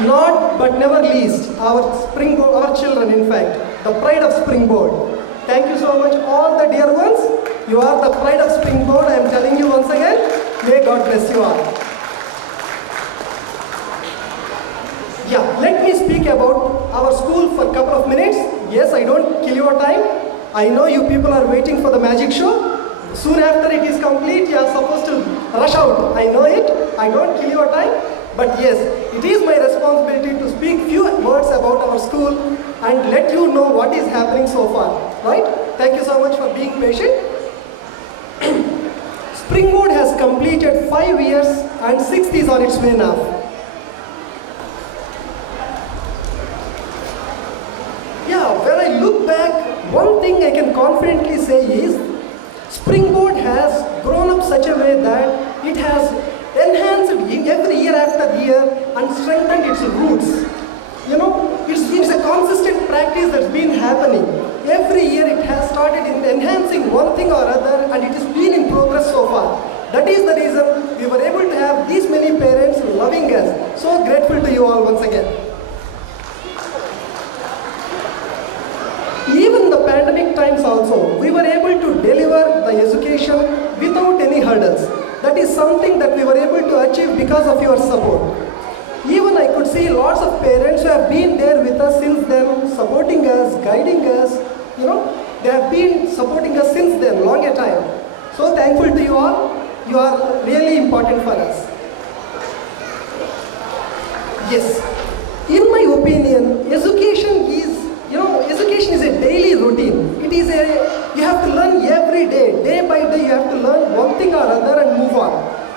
Not but never least, our children, in fact, the pride of Springboard. Thank you so much, all the dear ones. You are the pride of Springboard. I am telling you once again. May God bless you all. Yeah, let me speak about our school for a couple of minutes. Yes, I don't kill your time. I know you people are waiting for the magic show. Soon after it is complete, you are supposed to rush out. I know it. I don't kill your time. But yes, it is my responsibility to speak few words about our school and let you know what is happening so far. Right? Thank you so much for being patient. Springboard has completed 5 years and 6th is on its way now. Yeah, when I look back, one thing I can confidently say is Springboard has grown up such a way that it has enhanced every year after year and strengthened its roots. It's a consistent practice that's been happening. Every year it has started in enhancing one thing or other and it has been in progress so far. That is the reason we were able to have these many parents loving us. So grateful to you all once again. Even the pandemic times also, we were able to deliver the education without is something that we were able to achieve because of your support. Even I could see lots of parents who have been there with us since then, supporting us, guiding us, they have been supporting us since then, long a time. So thankful to you all. You are really important for us. Yes, in my opinion, education is a daily routine. You have to learn every day by day you have to learn one thing or other and move on.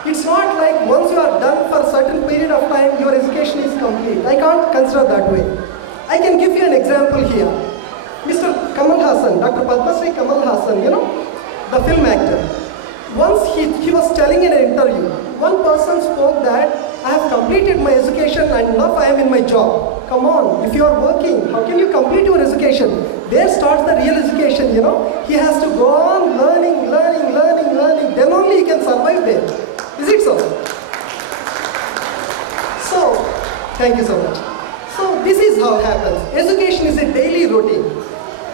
It's not like once you are done for a certain period of time, your education is complete. I can't consider that way. I can give you an example here. Mr. Kamal Hassan, Dr. Padma Shri Kamal Hassan, the film actor. Once he was telling in an interview, one person spoke that I have completed my education and now I am in my job. Come on, if you are working, how can you complete your education? There starts the real education, He has to go on learning, then only he can survive there. Is it so? So, thank you so much. So, this is how it happens. Education is a daily routine.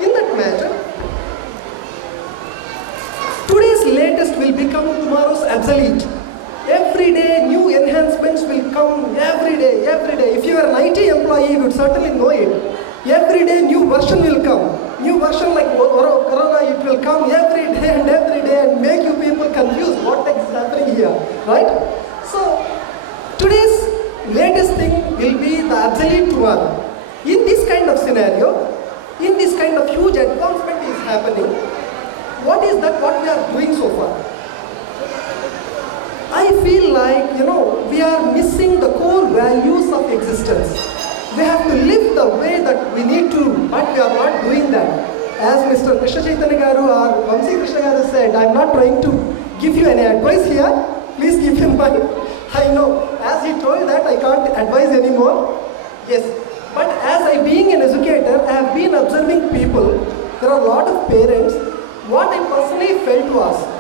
In that matter, today's latest will become tomorrow's obsolete. Every day new enhancements will come, every day. If you are an IT employee, you would certainly know it. Every day new version will come. New version like Corona, it will come every day and make you people confused what is happening here, right? So, today's latest thing will be the obsolete one. In this kind of scenario, in this kind of huge advancement is happening, what is that what we are doing so far? I feel like, we are missing the core values of existence. We have to live the way that we need to, but we are not doing that. As Mr. Krishna Chaitanya Garu or Vamsi Krishna Garu said, I am not trying to give you any advice here. Please keep in mind. I know, as he told that, I can't advise anymore. Yes, but as I being an educator, I have been observing people. There are a lot of parents. What I personally felt was,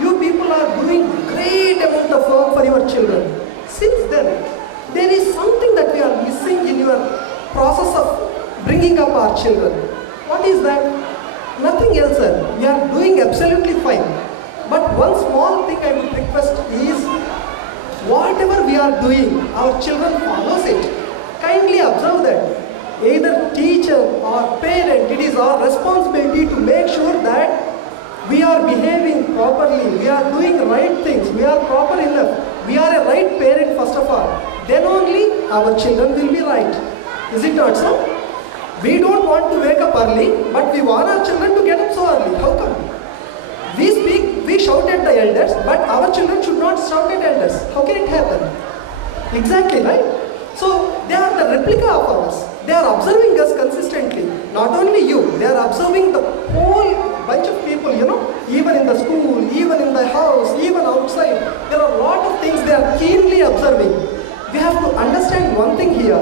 you people are doing great amount of work for your children. Since then, there is something that we are missing in your process of bringing up our children. What is that? Nothing else, sir. We are doing absolutely fine. But one small thing I would request is, whatever we are doing, our children follows it. Kindly observe that. Either teacher or parent, it is our responsibility to make sure that we are behaving properly, we are doing right things, we are proper enough, we are a right parent first of all. Then only our children will be right. Is it not so? We don't want to wake up early, but we want our children to get up so early. How come? We speak, we shout at the elders, but our children should not shout at elders. How can it happen? Exactly, right? So, they are the replica of ours. They are observing us consistently. Not only you, they are observing the whole bunch of people, even in the school, even in the house, even outside. There are a lot of things they are keenly observing. We have to understand one thing here.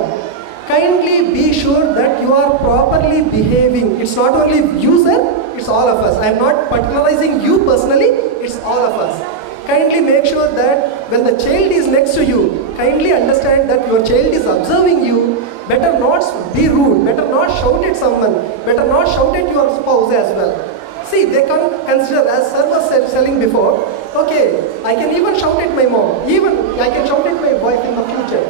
Kindly be sure that you are properly behaving. It's not only you, sir, it's all of us. I am not particularizing you personally, it's all of us. Kindly make sure that when the child is next to you, kindly understand that your child is observing you. Better not be rude, better not shout at someone, better not shout at your spouse as well. See, they can consider, as sir was telling before, okay, I can even shout at my mom, even I can shout at my wife in the future.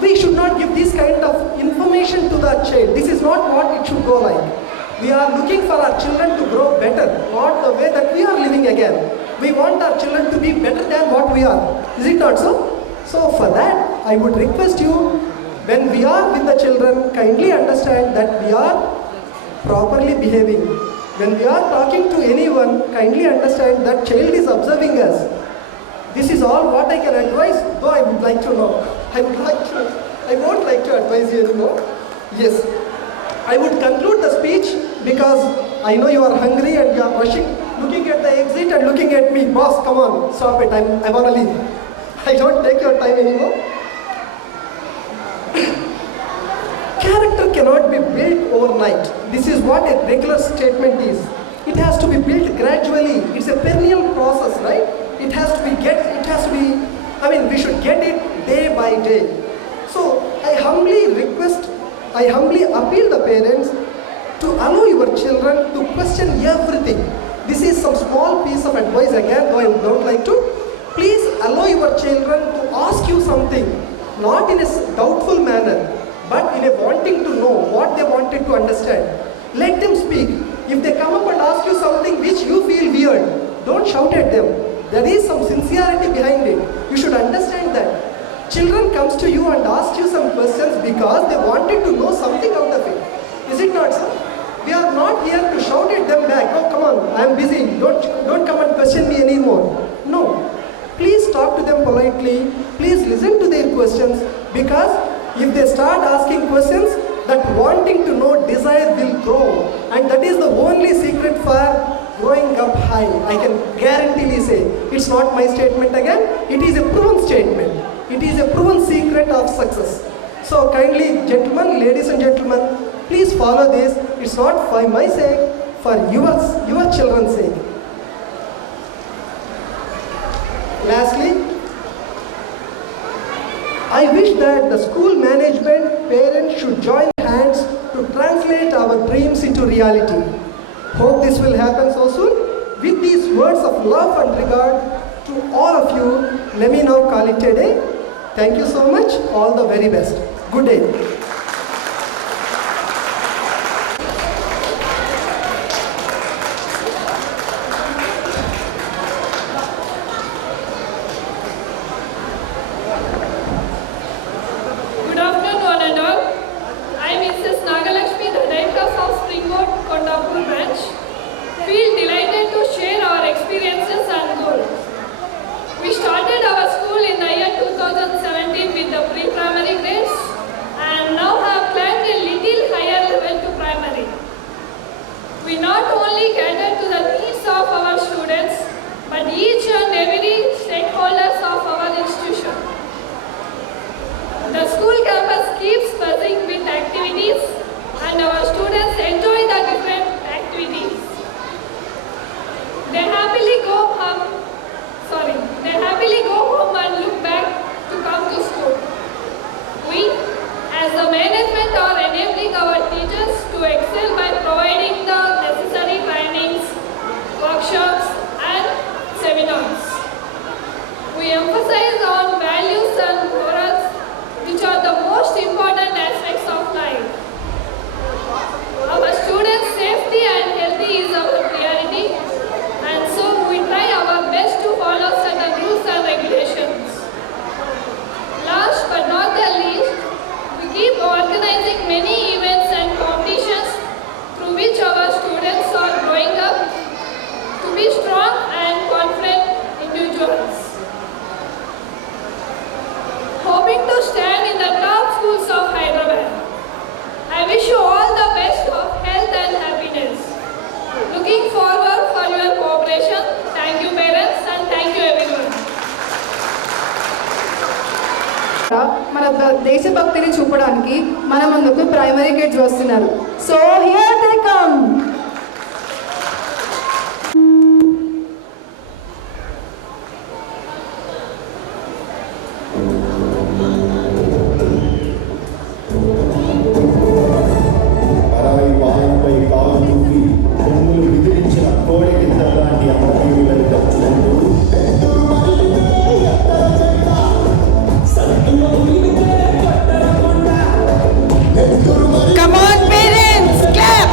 We should not give this kind of information to the child. This is not what it should go like. We are looking for our children to grow better, not the way that we are living again. We want our children to be better than what we are. Is it not so? So for that, I would request you, when we are with the children, kindly understand that we are properly behaving. When we are talking to anyone, kindly understand that child is observing us. This is all what I can advise, though I would like to know. I won't like to advise you anymore. Yes. I would conclude the speech because I know you are hungry and you are rushing, looking at the exit and looking at me. Boss, come on, stop it, I want to leave. I don't take your time anymore. Character cannot be built overnight. This is what a regular statement is. It has to be built gradually. It's a perennial process, right? We should get it day by day. So I humbly appeal the parents to allow your children to question everything. This is some small piece of advice again, though I don't like to. Please allow children to ask you something, not in a doubtful manner, but in a wanting to know what they wanted to understand. Let them speak. If they come up and ask you something which you feel weird, don't shout at them. There is some sincerity behind it. You should understand that. Children comes to you and ask you some questions because they wanted to know something out of it. Is it not so? We are not here to shout at them back. Oh, come on, I am busy. Don't come and question me anymore. No. Please talk to them politely. Please listen to their questions, because if they start asking questions, that wanting to know desire will grow, and that is the only secret for growing up high. I can guaranteely say, it's not my statement again, it is a proven statement. It is a proven secret of success. So kindly, gentlemen, ladies and gentlemen, please follow this. It's not for my sake, for your children's sake. Lastly, I wish that the school management, parents should join hands to translate our dreams into reality. Hope this will happen so soon. With these words of love and regard to all of you, let me now call it a day. Thank you so much. All the very best. Good day. Good afternoon, one and all. I am Mrs. Nagalakshmi, the director of Springboard Kondapur branch. Feel delighted to share our experiences and goals. We started our school in the year 2017 with the pre-primary grades and now have climbed a little higher level to primary. We not only cater to the needs of our students, but each and every stakeholders of our institution. The school campus keeps buzzing with activities and our students enjoy the different activities. They happily go home and look back to come to school. We, as the management, are enabling our teachers to excel by providing the necessary trainings, workshops and seminars. We emphasize on values and morals, which are the most important aspects of life. Our students' safety and healthy is our priority, and so we try our best to follow certain rules and regulations. Last but not the least, we keep organizing many events and competitions through which our students are growing up to be strong and confident individuals. Hoping to stand in the top schools of Hyderabad. I wish you all the best of health and happiness. Looking forward for your cooperation. Thank you parents and thank you everyone. మన దేశభక్తిని చూపడానికి మన ముందుకు primary kids వస్తున్నారు. So here they come. Come on, parents, clap.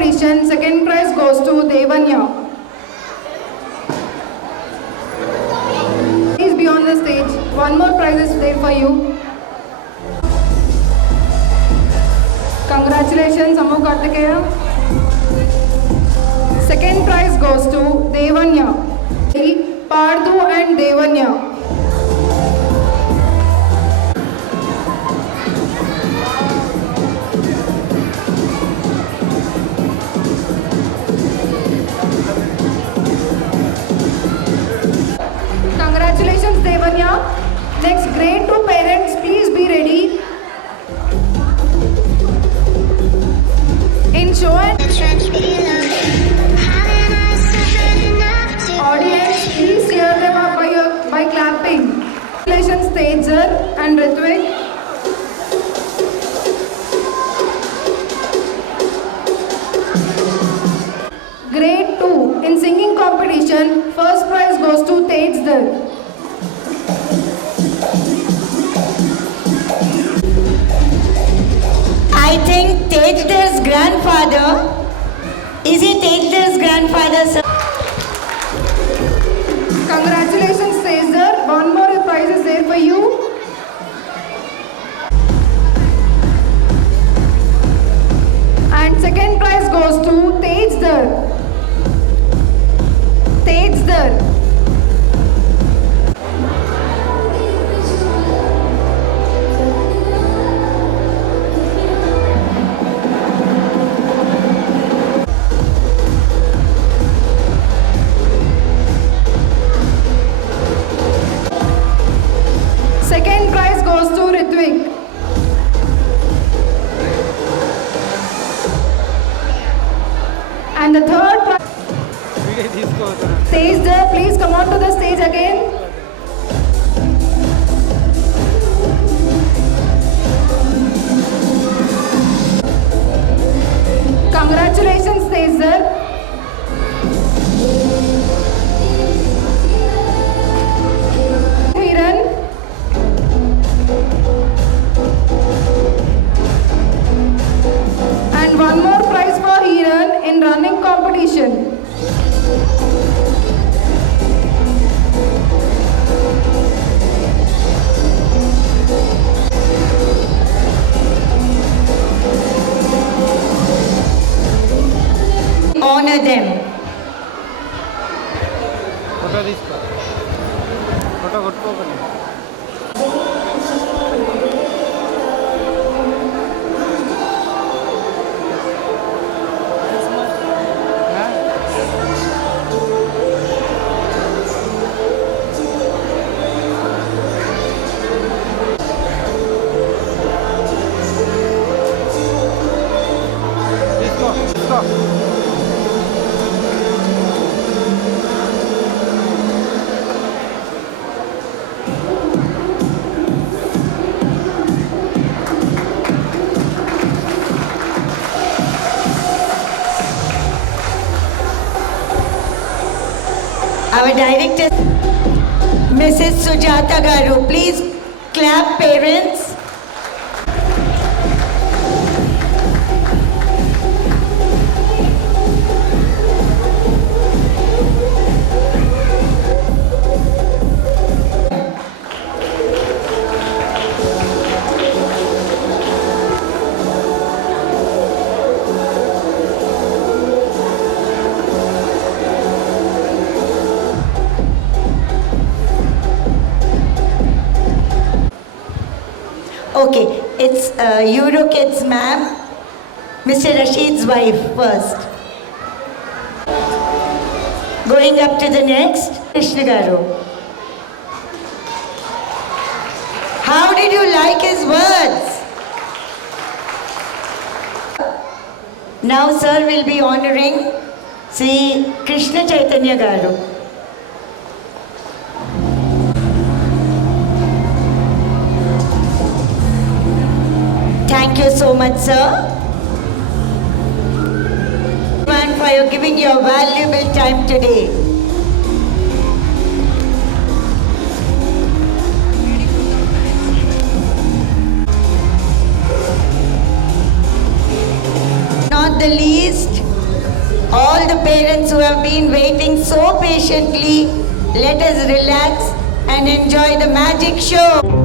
competition, second prize goes to Devanya. Please be on the stage. One more prize is there for you. Congratulations, Ammu Kartikeya. Second prize goes to Devanya. Pardu and Devanya. Congratulations, Devanya. Next, grade 2 parents, please be ready. In show and audience, please cheer them up by clapping. Congratulations, Tejer and Ritvik. Grade 2 in singing competition, first prize goes to Tejer. I think Tejder's grandfather, is he Tejder's grandfather, sir? Congratulations, Tejer. One more prize is there for you. And second prize goes to Tejdar. Tejdar. Second prize goes to Ritvik. And the third prize. Tejdar, please come on to the stage again. Congratulations, Tejdar. Hiran. And one more prize for Hiran in running competition. Honor them. Photo తీసుకో ఫోటో కొట్టుకోకండి తీసుకో తీసుకో Our director, Mrs. Sujata Garu, please clap, parents. Okay, it's Eurokids, ma'am. Mr. Rashid's wife first. Going up to the next, Krishna Garu. How did you like his words? Now, sir will be honoring Sri Krishna Chaitanya Garu. Thank you so much, sir. And for your giving your valuable time today. Not the least, been waiting so patiently. Let us relax and enjoy the magic show.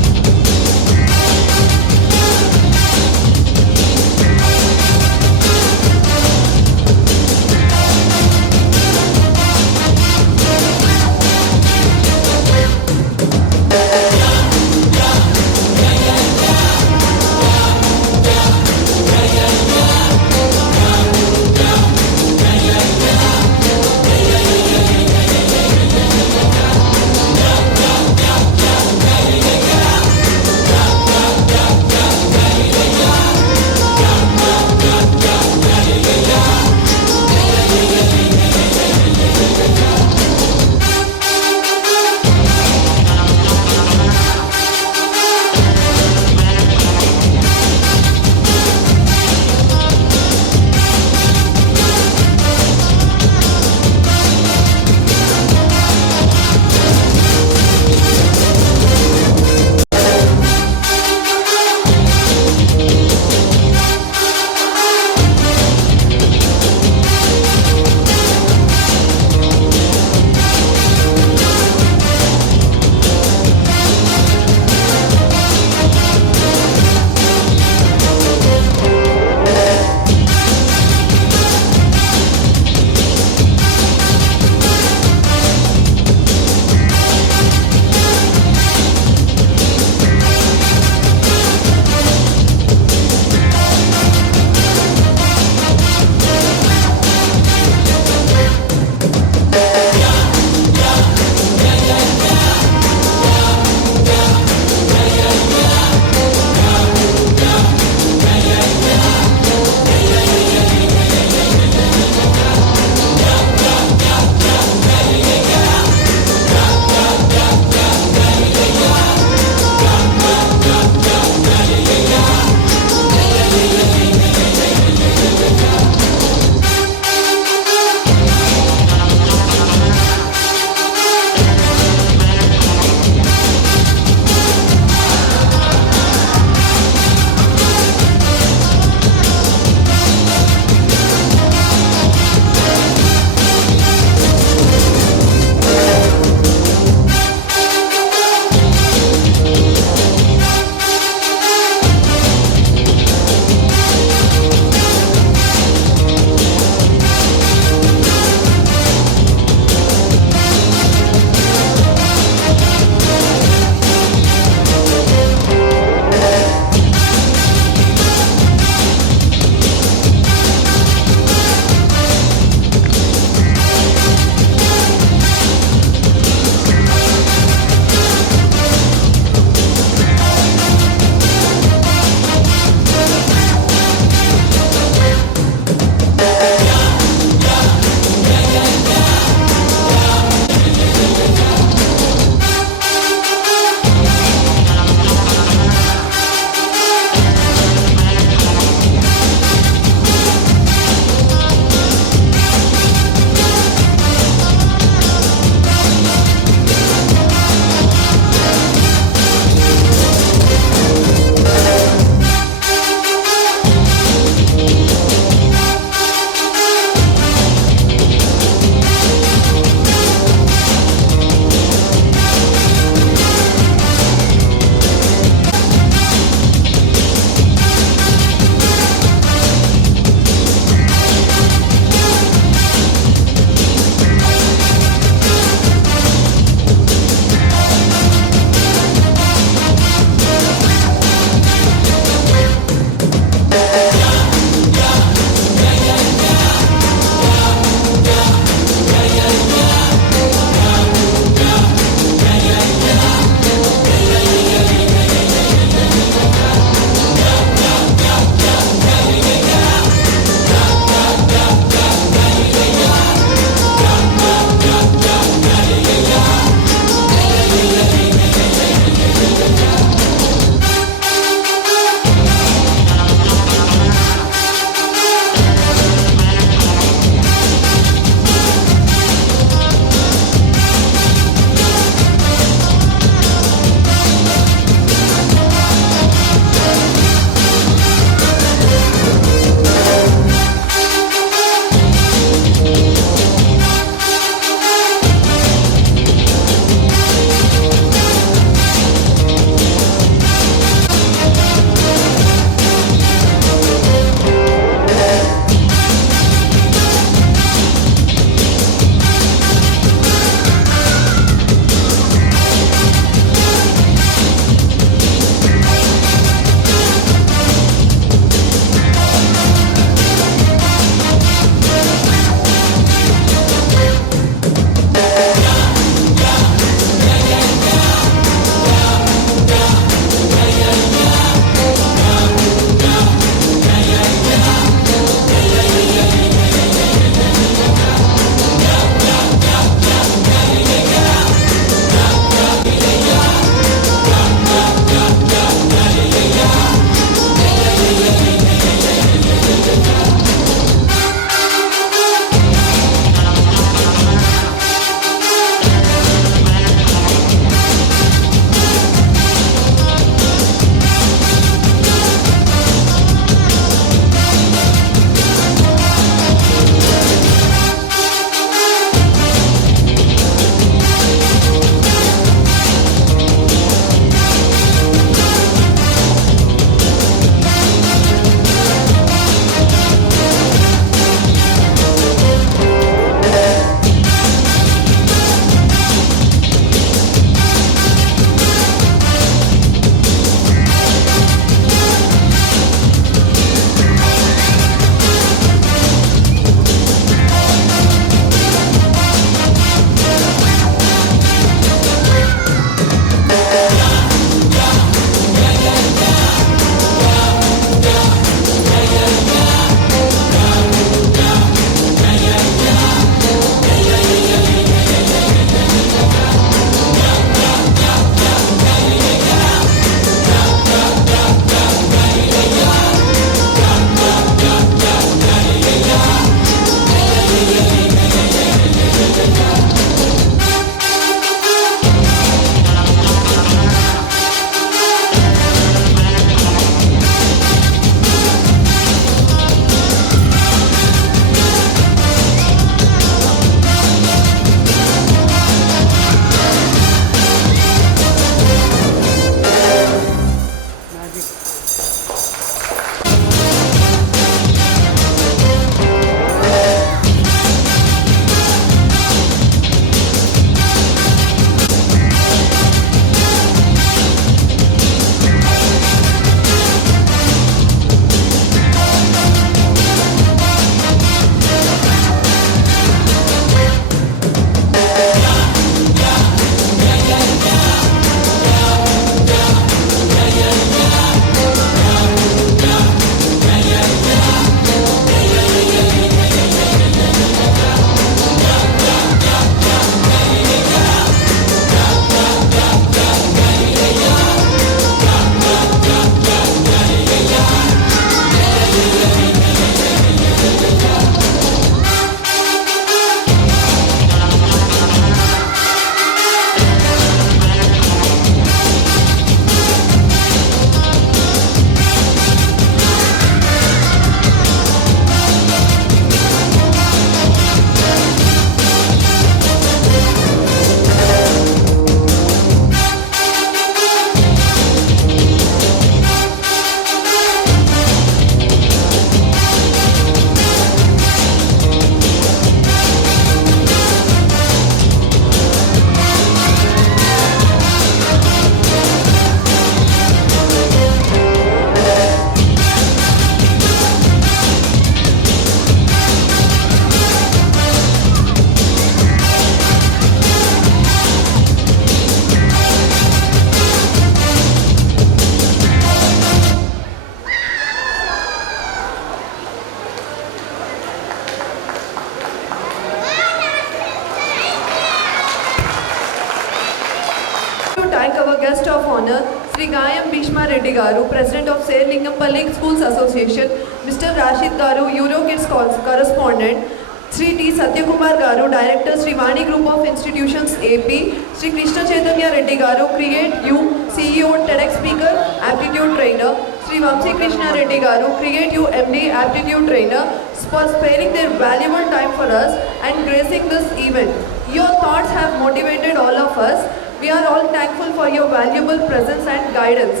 thank our guest of honor, Sri Gayam Bhishma Reddy Garu, President of Serlingampalli Schools Association, Mr. Rashid Garu, Eurokids correspondent, Sri T. Satyakumar Garu, Director, Sri Vani Group of Institutions AP, Sri Krishna Chaitanya Reddy Garu, Create You, CEO, TEDx Speaker, Aptitude Trainer, Sri Vamsi Krishna Reddy Garu, Create You MD, Aptitude Trainer, for sparing their valuable time for us and gracing this event. Your thoughts have motivated all of us. We are all thankful for your valuable presence and guidance.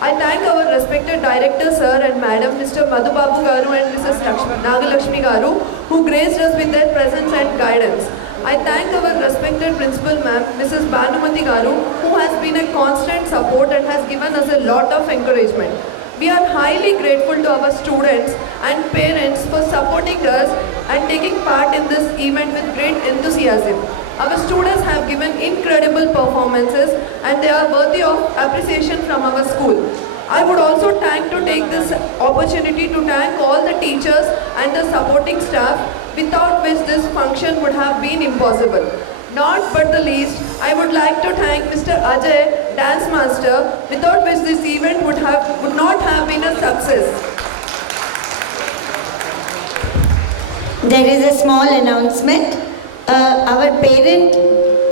I thank our respected Director Sir and Madam, Mr. Madhubabu Garu and Mrs. Nagalakshmi Garu, who graced us with their presence and guidance. I thank our respected Principal Ma'am, Mrs. Bhanumati Garu, who has been a constant support and has given us a lot of encouragement. We are highly grateful to our students and parents for supporting us and taking part in this event with great enthusiasm. Our students have given incredible performances and they are worthy of appreciation from our school. I would also take this opportunity to thank all the teachers and the supporting staff, without which this function would have been impossible. Not but the least, I would like to thank Mr. Ajay, Dance Master, without which this event would not have been a success. There is a small announcement. Our parent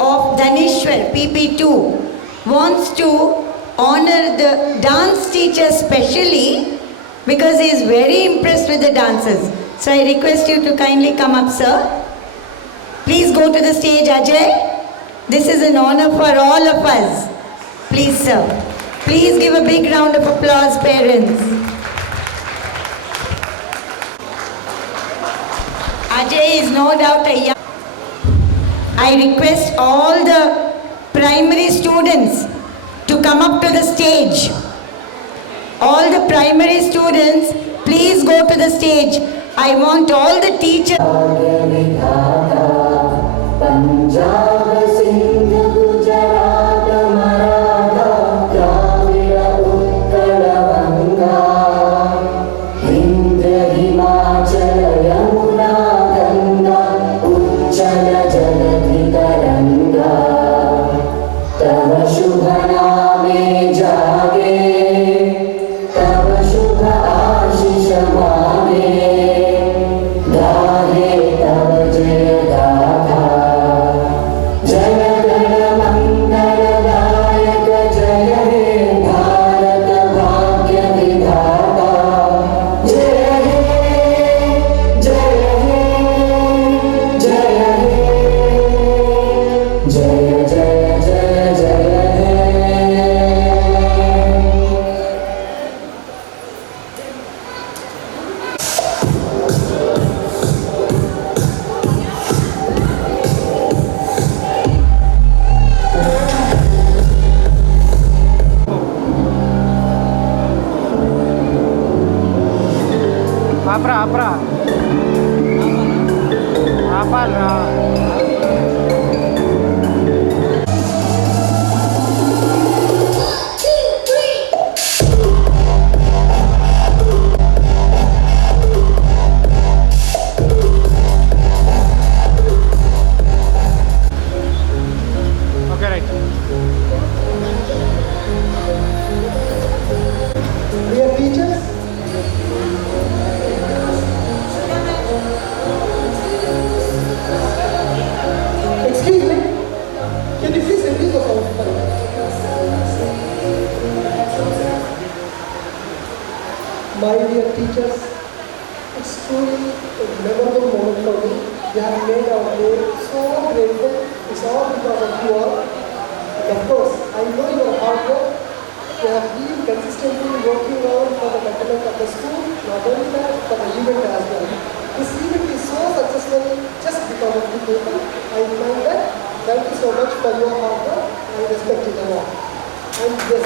of Dhanishwar, PP2, wants to honor the dance teacher specially because he is very impressed with the dances. So I request you to kindly come up, sir. Please go to the stage, Ajay. This is an honor for all of us. Please, sir. Please give a big round of applause, parents. Ajay is no doubt a young... I request all the primary students to come up to the stage. All the primary students, please go to the stage. I want all the teachers... Dear teachers, excuse me, can you please repeat the sound? My dear teachers, it's truly a memorable moment for me. You have made our day so grateful. It's all because of you all. And of course, I know your hard work. You have been consistently working on for the betterment of the school, not only that, but the event as well. This event is so successful just because of you people. I find that. Thank you so much for your hard work. I respect it a lot. And yes,